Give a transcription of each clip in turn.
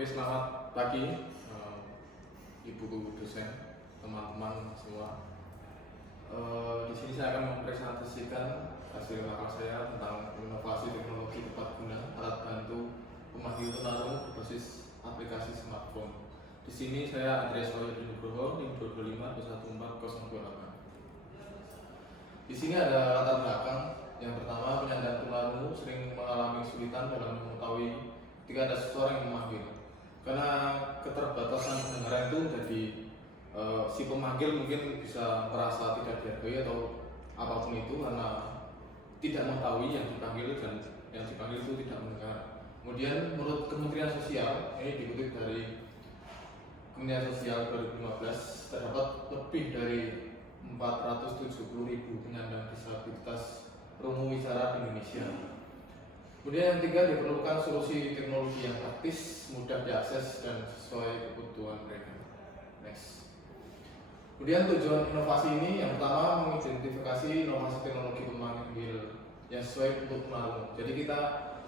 Oke, selamat pagi, ibu dosen, teman-teman semua. Di sini saya akan mempresentasikan hasil laporan saya tentang inovasi teknologi tepat guna alat bantu pemanggil tunarungu berbasis aplikasi smartphone. Di sini saya Andreas Wahyudi Nugroho, NIM 225214028. Di sini ada latar belakang. Yang pertama, penyandang tunarungu sering mengalami kesulitan dalam mengetahui ketika ada seseorang yang memanggil. Karena keterbatasan pendengaran itu jadi si pemanggil mungkin bisa merasa tidak dihargai atau apapun itu karena tidak mengetahui yang dipanggil dan yang dipanggil itu tidak mendengar. Kemudian menurut Kementerian Sosial, ini dikutip dari Kementerian Sosial 2015, terdapat lebih dari 470.000 penyandang disabilitas rungu wicara di Indonesia. Kemudian yang ketiga, diperlukan solusi teknologi yang praktis, mudah diakses, dan sesuai kebutuhan mereka. Next. Kemudian tujuan inovasi ini yang pertama mengidentifikasi inovasi teknologi pemanggil yang sesuai untuk tunarungu. Jadi kita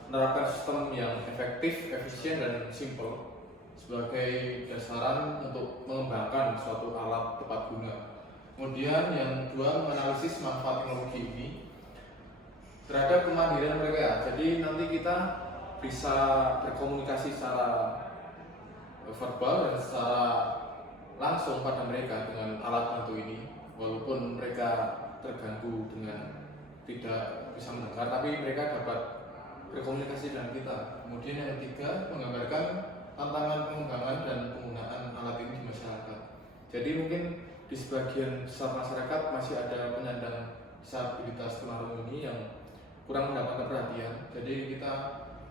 menerapkan sistem yang efektif, efisien, dan simple sebagai dasaran untuk mengembangkan suatu alat tepat guna. Kemudian yang kedua, menganalisis manfaat teknologi ini terhadap kemandirian mereka. Jadi nanti kita bisa berkomunikasi secara verbal dan secara langsung pada mereka dengan alat bantu ini, walaupun mereka terganggu dengan tidak bisa mendengar, tapi mereka dapat berkomunikasi dengan kita. Kemudian yang ketiga, menggambarkan tantangan pengembangan dan penggunaan alat ini di masyarakat. Jadi mungkin di sebagian besar masyarakat masih ada penyandang disabilitas tunarungu ini yang kurang mendapatkan perhatian. Jadi kita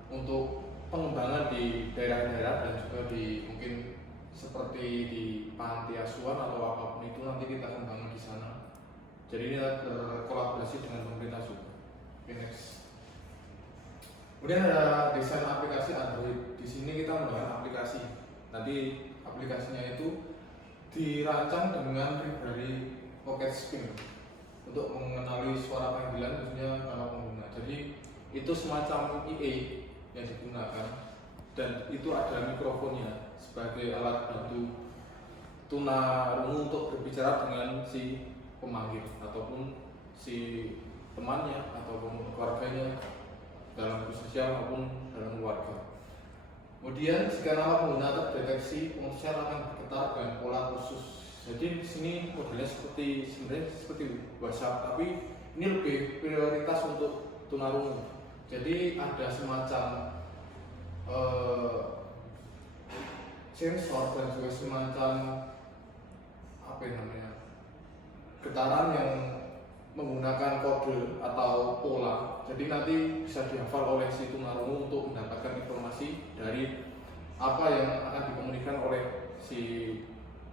untuk pengembangan di daerah-daerah dan juga di mungkin seperti di panti asuhan atau apapun itu nanti kita kembangkan di sana. Jadi ini berkolaborasi dengan pemerintah juga. Okay, next. Kemudian ada desain aplikasi Android. Di sini kita menggunakan aplikasi. Nanti aplikasinya itu dirancang dengan library Pocket Spin untuk mengenali suara panggilan khususnya nama pengguna. Jadi itu semacam EA yang digunakan dan itu ada mikrofonnya sebagai alat bantu tunarungu untuk berbicara dengan si pemanggil ataupun si temannya ataupun keluarganya dalam sosial maupun dalam keluarga. Kemudian jika nama pengguna terdeteksi, ponsel akan bergetar dengan pola khusus. Jadi di sini modelnya sebenarnya seperti WhatsApp, tapi ini lebih prioritas untuk tunarungu. Jadi ada semacam sensor dan juga semacam getaran yang menggunakan kode atau pola. Jadi nanti bisa dihafal oleh si tunarungu untuk mendapatkan informasi dari apa yang akan dikomunikasikan oleh si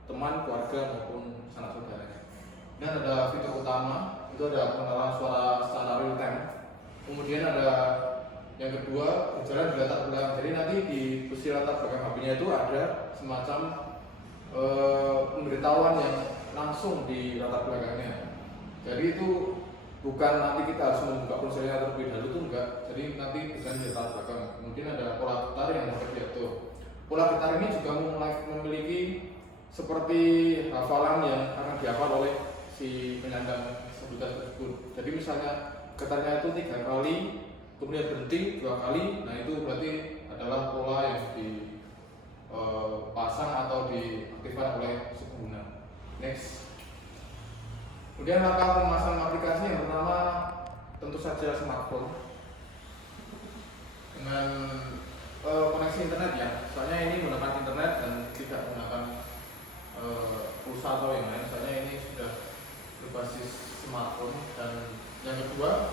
teman, keluarga maupun sanak saudaranya. Dan ada fitur utama, itu ada pengenalan suara secara real time. Kemudian ada yang kedua, berjalan di latar belakang. Jadi nanti di posisi latar belakang HP-nya itu ada semacam pemberitahuan yang langsung di latar belakangnya. Jadi itu bukan nanti kita harus membuka ponselnya terlebih dahulu, itu enggak. Jadi nanti bisa di latar belakang. Kemudian ada pola getar yang dapat diatur. Pola getar ini juga memiliki seperti hafalan yang akan dihafal oleh si penyandang disabilitas tersebut. Jadi misalnya getarnya itu 3 kali, kemudian berhenti 2 kali, nah itu berarti adalah pola yang dipasang atau diaktifkan oleh si pengguna. Next. Kemudian langkah pemasangan aplikasi yang pertama tentu saja smartphone dengan koneksi internet ya. Soalnya ini menggunakan internet dan tidak menggunakan pulsa atau yang lain. Soalnya ini sudah berbasis smartphone. Dan yang kedua,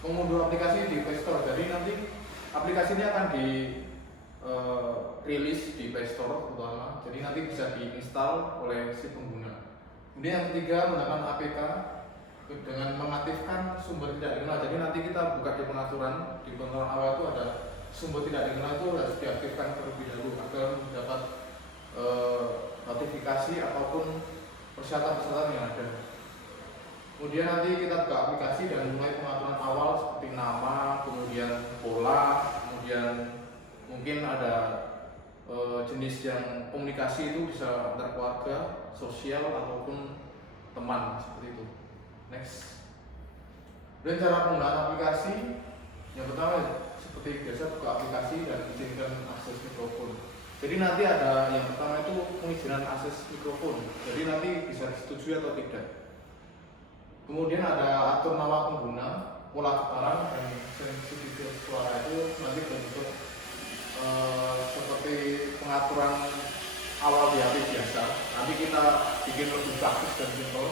mengunduh aplikasi di Play Store. Jadi nanti aplikasi ini akan rilis di Play Store terutama. Jadi nanti bisa diinstal oleh si pengguna. Kemudian yang ketiga, menggunakan APK dengan mengaktifkan sumber tidak dikenal. Jadi nanti kita buka di pengaturan awal itu ada sumber tidak dikenal, itu harus diaktifkan terlebih dahulu agar mendapat notifikasi ataupun persyaratan-persyaratan yang ada. Kemudian nanti kita buka aplikasi dan mulai pengaturan awal seperti nama, kemudian pola, kemudian mungkin ada jenis yang komunikasi itu bisa antar keluarga, sosial ataupun teman seperti itu. Next. Dan cara penggunaan aplikasi yang pertama seperti biasa buka aplikasi dan izinkan akses mikrofon. Jadi nanti ada yang pertama itu pengizinan akses mikrofon. Jadi nanti bisa disetujui atau tidak. Kemudian ada atur nama pengguna, pola getaran dan sensitivitas suara itu nanti bentuk seperti pengaturan awal di HP biasa. Nanti kita bikin lebih praktis dan simpel.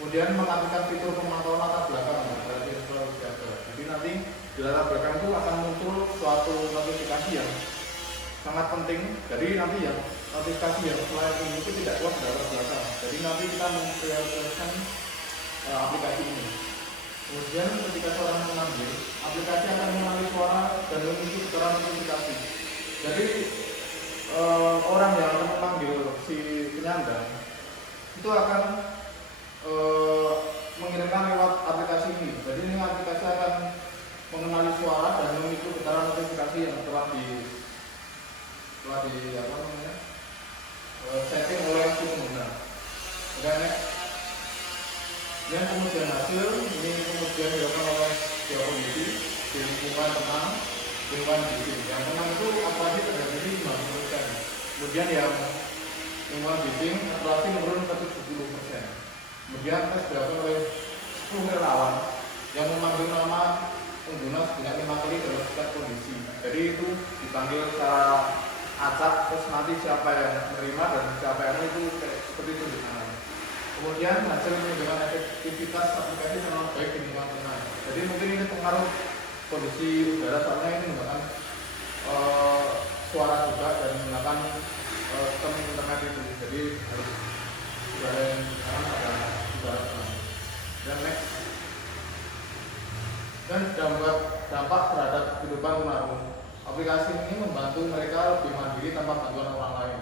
Kemudian mengaktifkan fitur pemantauan latar belakang berarti selalu dijaga. Jadi nanti di latar belakang itu akan muncul suatu notifikasi yang sangat penting. Jadi nanti yang notifikasi yang selain ini itu tidak keluar dari latar belakang. Jadi nanti kita memprioritaskan aplikasi ini. Kemudian ketika seorang mengambil, aplikasi akan mengambil suara dan mengisi getaran notifikasi. Jadi orang yang akan memanggil si penyandang itu akan mengirimkan lewat aplikasi ini. Jadi ini aplikasi akan mengenali suara dan memicu getaran notifikasi yang telah di setting oleh si pengguna. Dan kemudian hasil ini kemudian dilakukan oleh dua kondisi di lingkungan tenang, lingkungan bising. Yang tenang itu akurasi terjadi 50%. Kemudian yang lingkungan bising akurasi menurun ke 70%. Kemudian tes dilakukan oleh 10 relawan yang memanggil nama pengguna sebanyak 5 kali dalam setiap kondisi. Jadi itu dipanggil secara acak, terus nanti siapa yang menerima dan siapa yang itu seperti itu di sana. Kemudian hasil menunjukkan efektivitas aplikasi sangat baik di lingkungan tenang. Jadi mungkin ini pengaruh kondisi udara, soalnya ini menggunakan suara juga dan menggunakan sistem internet itu. Jadi harus udara yang ada udara tenang. Dan next. Dan dampak terhadap kehidupan tunarungu. Aplikasi ini membantu mereka lebih mandiri tanpa bantuan orang lain.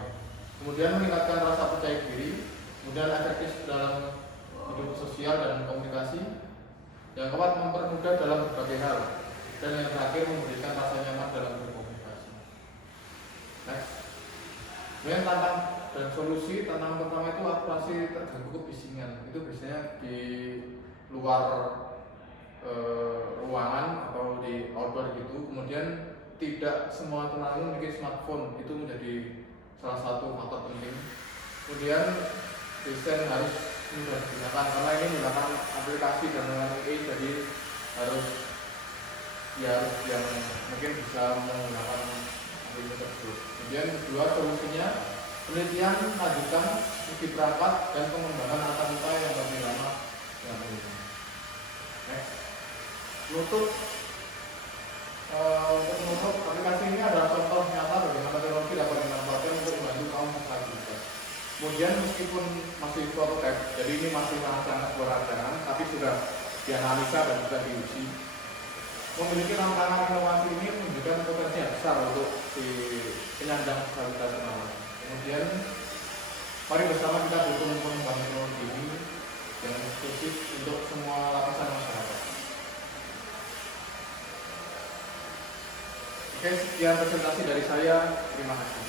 Kemudian meningkatkan rasa percaya diri, kemudian efektif dalam hidup sosial dan komunikasi, yang keempat mempermudah dalam berbagai hal, dan yang terakhir memberikan rasa nyaman dalam berkomunikasi. Next. Kemudian tantangan dan solusi. Tantangan pertama itu akurasi terganggu kebisingan. Itu biasanya di luar ruangan atau di outdoor gitu. Kemudian tidak semua tunarungu memiliki smartphone, itu menjadi salah satu faktor penting. Kemudian desain harus mudah digunakan karena ini menggunakan aplikasi dan menggunakan AI, jadi harus yang mungkin bisa menggunakan aplikasi tersebut. Kemudian kedua, solusinya penelitian lanjutan uji perangkat dan pengembangan antarmuka yang lebih lama yang penting. Next. Untuk aplikasi ini adalah contoh nyata bagaimana teknologi dapat dimanfaatkan untuk membantu kaum disabilitas. Kemudian meskipun masih prototipe, jadi ini masih sangat-sangat berangan, tapi sudah dianalisa dan sudah diuji. Memiliki tantangan inovasi ini menunjukkan potensi yang besar untuk si penyandang disabilitas tunarungu. Kemudian mari bersama kita dukung mengembangkan teknologi ini yang eksklusif untuk semua lapisan masyarakat. Oke, sekian presentasi dari saya. Terima kasih.